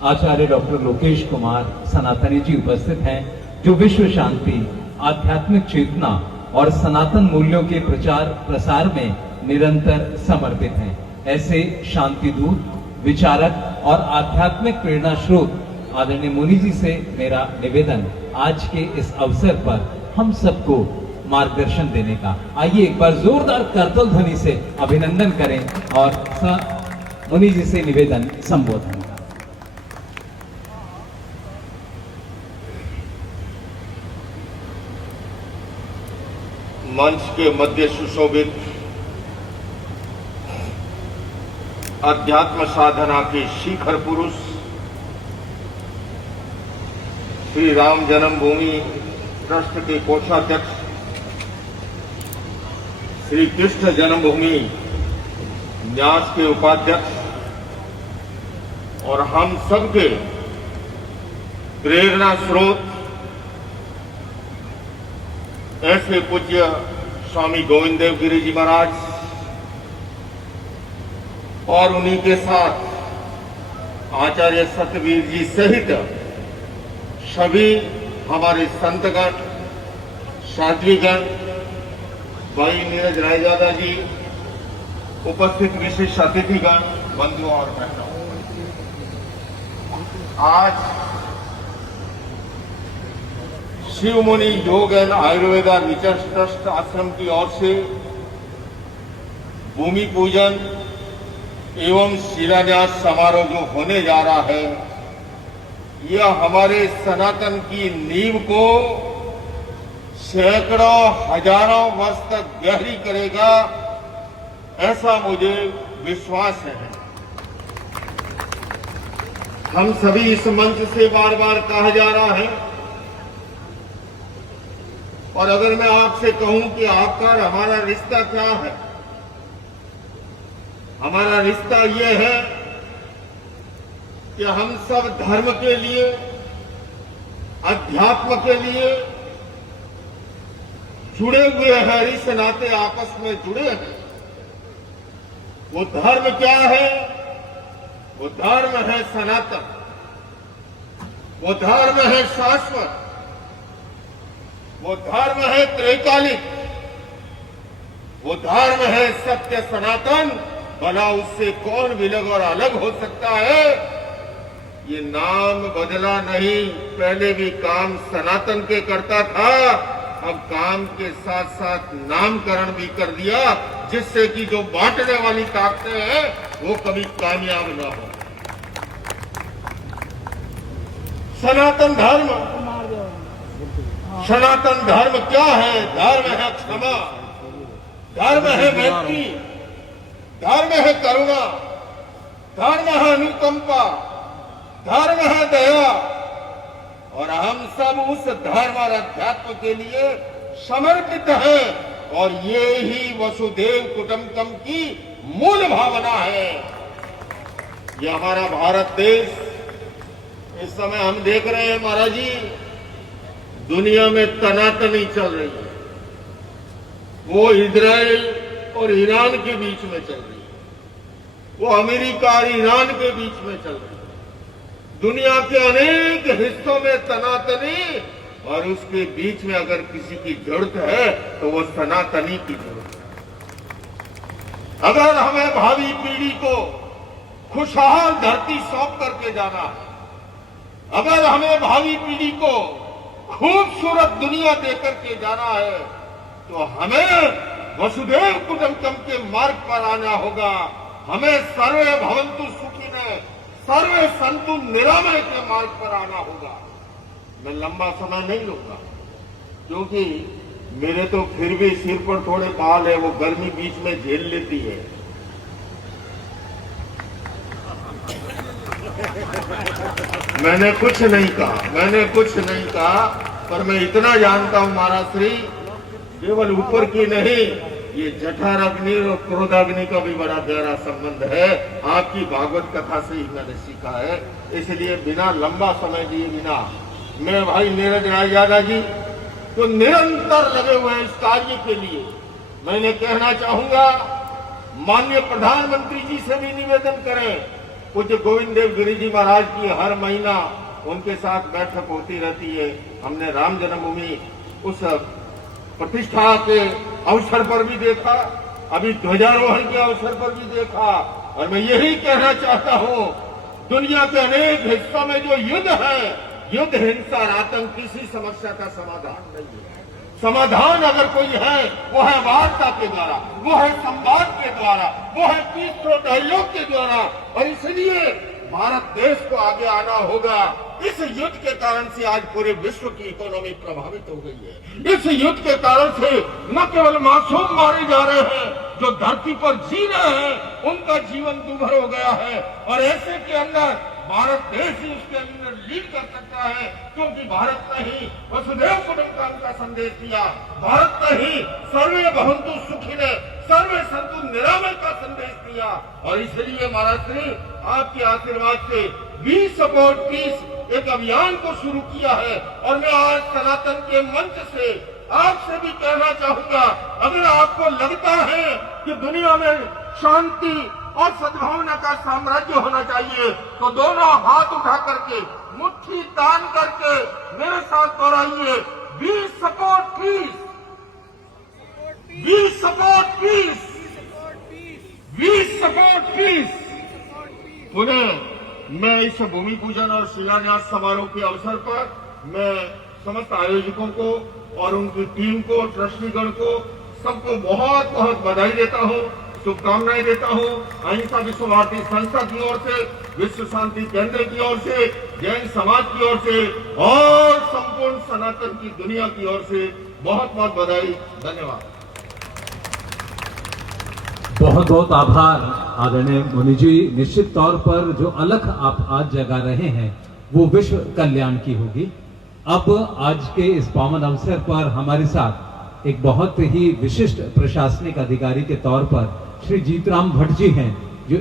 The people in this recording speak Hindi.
आचार्य डॉक्टर लोकेश कुमार सनातनी जी उपस्थित हैं, जो विश्व शांति, आध्यात्मिक चेतना और सनातन मूल्यों के प्रचार प्रसार में निरंतर समर्पित हैं। ऐसे शांति दूत, विचारक और आध्यात्मिक प्रेरणा स्रोत आदरणीय मुनि जी से मेरा निवेदन आज के इस अवसर पर हम सबको मार्गदर्शन देने का। आइए एक बार जोरदार करतल ध्वनि से अभिनंदन करें और मुनि जी से निवेदन संबोधन। मंच के मध्य सुशोभित अध्यात्म साधना के शिखर पुरुष श्री राम जन्मभूमि ट्रस्ट के कोषाध्यक्ष, श्री कृष्ण जन्मभूमि न्यास के उपाध्यक्ष और हम सबके प्रेरणा स्रोत ऐसे पूज्य स्वामी गोविंद देव गिरी जी महाराज और उन्हीं के साथ आचार्य सतवीर जी सहित सभी हमारे संतगण, साध्वीगण, भाई नीरज रायजादा जी, उपस्थित विशेष अतिथिगण, बंधुओं और बहनों, आज शिव मुनि योग एंड आयुर्वेदा रिसर्च ट्रस्ट आश्रम की ओर से भूमि पूजन एवं शिलान्यास समारोह जो होने जा रहा है, यह हमारे सनातन की नींव को सैकड़ों हजारों वर्ष तक गहरी करेगा, ऐसा मुझे विश्वास है। हम सभी इस मंच से बार बार कहा जा रहा है, और अगर मैं आपसे कहूं कि आपका और हमारा रिश्ता क्या है, हमारा रिश्ता यह है कि हम सब धर्म के लिए, अध्यात्म के लिए जुड़े हुए हैं, इस नाते आपस में जुड़े हैं। वो धर्म क्या है? वो धर्म है सनातन, वो धर्म है शाश्वत, वो धर्म है त्रैकालिक, वो धर्म है सत्य सनातन। भला उससे कौन विलग और अलग हो सकता है? ये नाम बदला नहीं, पहले भी काम सनातन के करता था, अब काम के साथ साथ नामकरण भी कर दिया, जिससे कि जो बांटने वाली ताकतें हैं वो कभी कामयाब ना हो। सनातन धर्म, सनातन धर्म क्या है? धर्म है क्षमा, धर्म है मैत्री, धर्म है करुणा, धर्म है अनुकंपा, धर्म है दया, और हम सब उस धर्म और अध्यात्म के लिए समर्पित हैं, और ये ही वसुधैव कुटुंबकम की मूल भावना है। ये हमारा भारत देश, इस समय हम देख रहे हैं महाराज जी, दुनिया में तनातनी चल रही है। वो इजराइल और ईरान के बीच में चल रही है, वो अमेरिका और ईरान के बीच में चल रही है। दुनिया के अनेक हिस्सों में तनातनी, और उसके बीच में अगर किसी की जरूरत है तो वो सनातनी की जरूरत है। अगर हमें भावी पीढ़ी को खुशहाल धरती सौंप करके जाना है, अगर हमें भावी पीढ़ी को खूबसूरत दुनिया देकर के जाना है, तो हमें वसुधैव कुटुंबकम के मार्ग पर आना होगा। हमें सर्वे भवन्तु सुखिनः, सर्वे सन्तु निरामय के मार्ग पर आना होगा। मैं लंबा समय नहीं लूंगा, क्योंकि मेरे तो फिर भी सिर पर थोड़े बाल है, वो गर्मी बीच में झेल लेती है। मैंने कुछ नहीं कहा, पर मैं इतना जानता हूं महाराज श्री, केवल ऊपर की नहीं, ये जठराग्नि और क्रोधाग्नि का भी बड़ा गहरा संबंध है। आपकी भागवत कथा से ही मैंने सीखा है। इसलिए बिना लंबा समय दिए बिना, मैं भाई नीरज रायजादा जी तो निरंतर लगे हुए हैं इस कार्य के लिए। मैंने कहना चाहूंगा, माननीय प्रधानमंत्री जी से भी निवेदन करें, पूज्य गोविंद देव गिरी जी महाराज की हर महीना उनके साथ बैठक होती रहती है। हमने राम जन्मभूमि उस प्रतिष्ठा के अवसर पर भी देखा, अभी ध्वजारोहण के अवसर पर भी देखा। और मैं यही कहना चाहता हूं, दुनिया के अनेक हिस्सों में जो युद्ध है, युद्ध, हिंसा और आतंक किसी समस्या का समाधान नहीं है। समाधान अगर कोई है वो है वार्ता के द्वारा, वो है संवाद के द्वारा, वो है पीस थ्रू डायलॉग के द्वारा। और इसलिए भारत देश को आगे आना होगा। इस युद्ध के कारण से आज पूरे विश्व की इकोनॉमी प्रभावित हो गई है। इस युद्ध के कारण से न केवल मासूम मारे जा रहे हैं, जो धरती पर जी रहे हैं उनका जीवन दुभर हो गया है। और ऐसे के अंदर भारत देश ही उसके अंदर लीड कर सकता है, क्योंकि भारत ने ही वसुधैव कुटुंबकम का संदेश दिया, भारत ने ही सर्वे भवन्तु सुखिनः सर्वे सन्तु निरामय का संदेश दिया। और इसलिए महाराज श्री आपके आशीर्वाद से वी सपोर्ट पीस एक अभियान को शुरू किया है। और मैं आज सनातन के मंच से आपसे भी कहना चाहूंगा, अगर आपको लगता है कि दुनिया में शांति और सद्भावना का साम्राज्य होना चाहिए, तो दोनों हाथ उठा करके, मुट्ठी तान करके मेरे साथ दोहराइए, we support peace, we support peace, we support peace. पुनः मैं इस भूमि पूजन और शिलान्यास समारोह के अवसर पर मैं समस्त आयोजकों को और उनकी टीम को, ट्रस्टीगण को, सबको बहुत बहुत बधाई देता हूं, शुभकामनाएं देता हूं। अहिंसा विश्व भारती संस्था की ओर से, विश्व शांति केंद्र की ओर से, जैन समाज की ओर से और संपूर्ण सनातन की दुनिया की ओर से बहुत बहुत बधाई। धन्यवाद। बहुत बहुत आभार आदरणीय मुनि जी। निश्चित तौर पर जो अलख आप आज जगा रहे हैं वो विश्व कल्याण की होगी। अब आज के इस पावन अवसर पर हमारे साथ एक बहुत ही विशिष्ट प्रशासनिक अधिकारी के तौर पर श्री जीतराम भट्ट जी हैं, जो